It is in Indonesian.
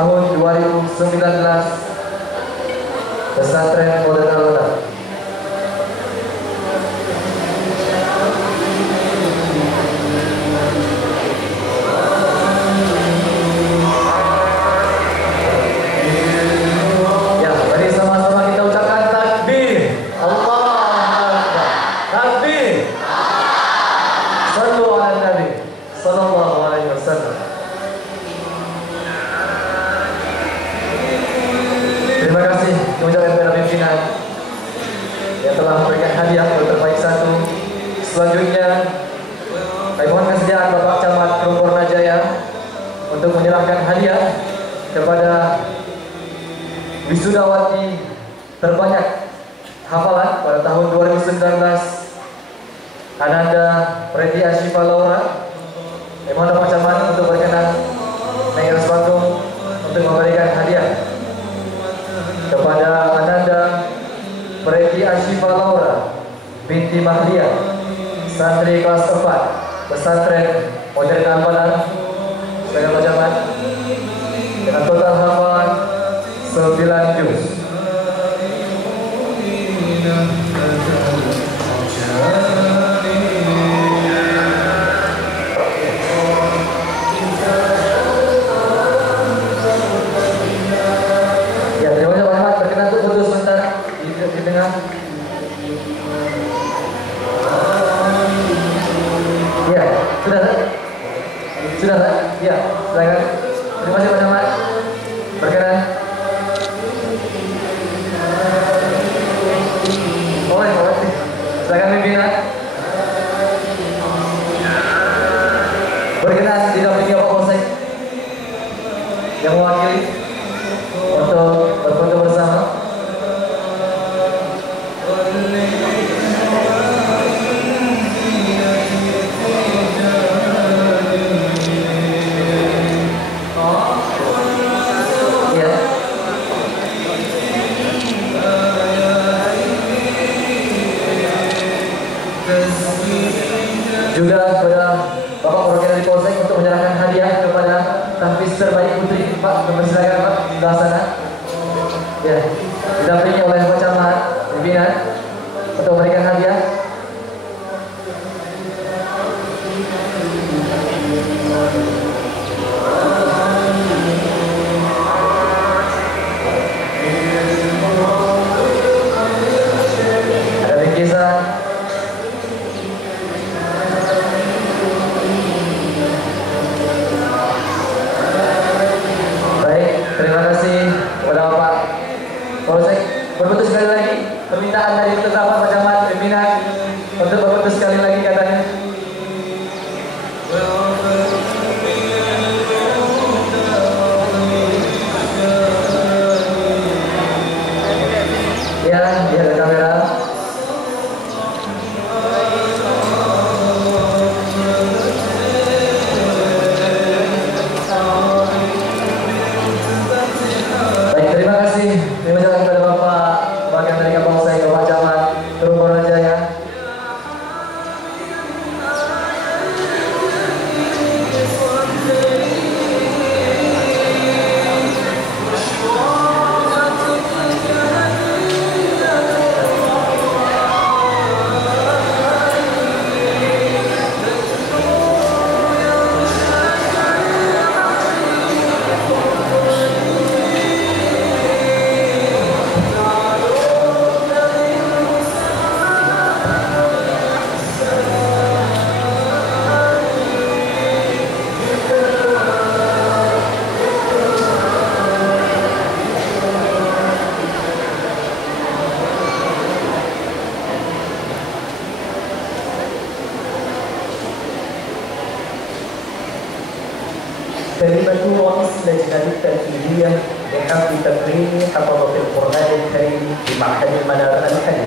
tahun 2019 Pesantren Modern Al-Huda. Ya, mari sama-sama kita ucapkan takbir. Allahu Akbar. Takbir. Sallu ala Nabi sallallahu alaihi wasallam. Terima kasih kepada para pimpinan yang telah memberikan hadiah yang terbaik satu. Selanjutnya, kami mohon kesediaan Bapak Camat Rumpurna Jaya untuk menyerahkan hadiah kepada wisudawati terbanyak hafalan pada tahun 2019, Ananda Preti Ashifa Laura. Kami mohon Bapak Camat untuk berkenan naik atas panggung untuk memberikan hadiah kepada Ananda Preti Ashifa Laura binti Mahdia, santri kelas 4 Pesantren Modern Al-Huda, sebagai pacaman dengan total hafalan 9 juz. Sudah, ya, silakan. Terima kasih Pak Camat. Berkenan. Oh, terima kasih. Silakan pimpinan. Berkenan didampingi Pak Polsek yang mewakili untuk berfoto bersama. Juga kepada Bapak Perwakilan di Polsek untuk menyerahkan hadiah kepada tahfiz terbaik putri. Pak, mempersilakan Pak di sebelah sana. Ya, didampingi oleh Pak Camat, pimpinan untuk memberikan hadiah. Ada bingkisan. Berbentuk sekali lagi permintaan dari ketetapan Pak Camat pimpinan untuk berbentuk sekali lagi katanya. Ya, dia ada kamera. Baik, terima kasih. Terima kasih kepada Bapak bagian dari Kapal saya Bapak Camat Rumpurna Jaya. كلمة رئيس لجنة التنفيذية لحفل تكريم حفظة القرآن الكريم في معهد المنار الحديث.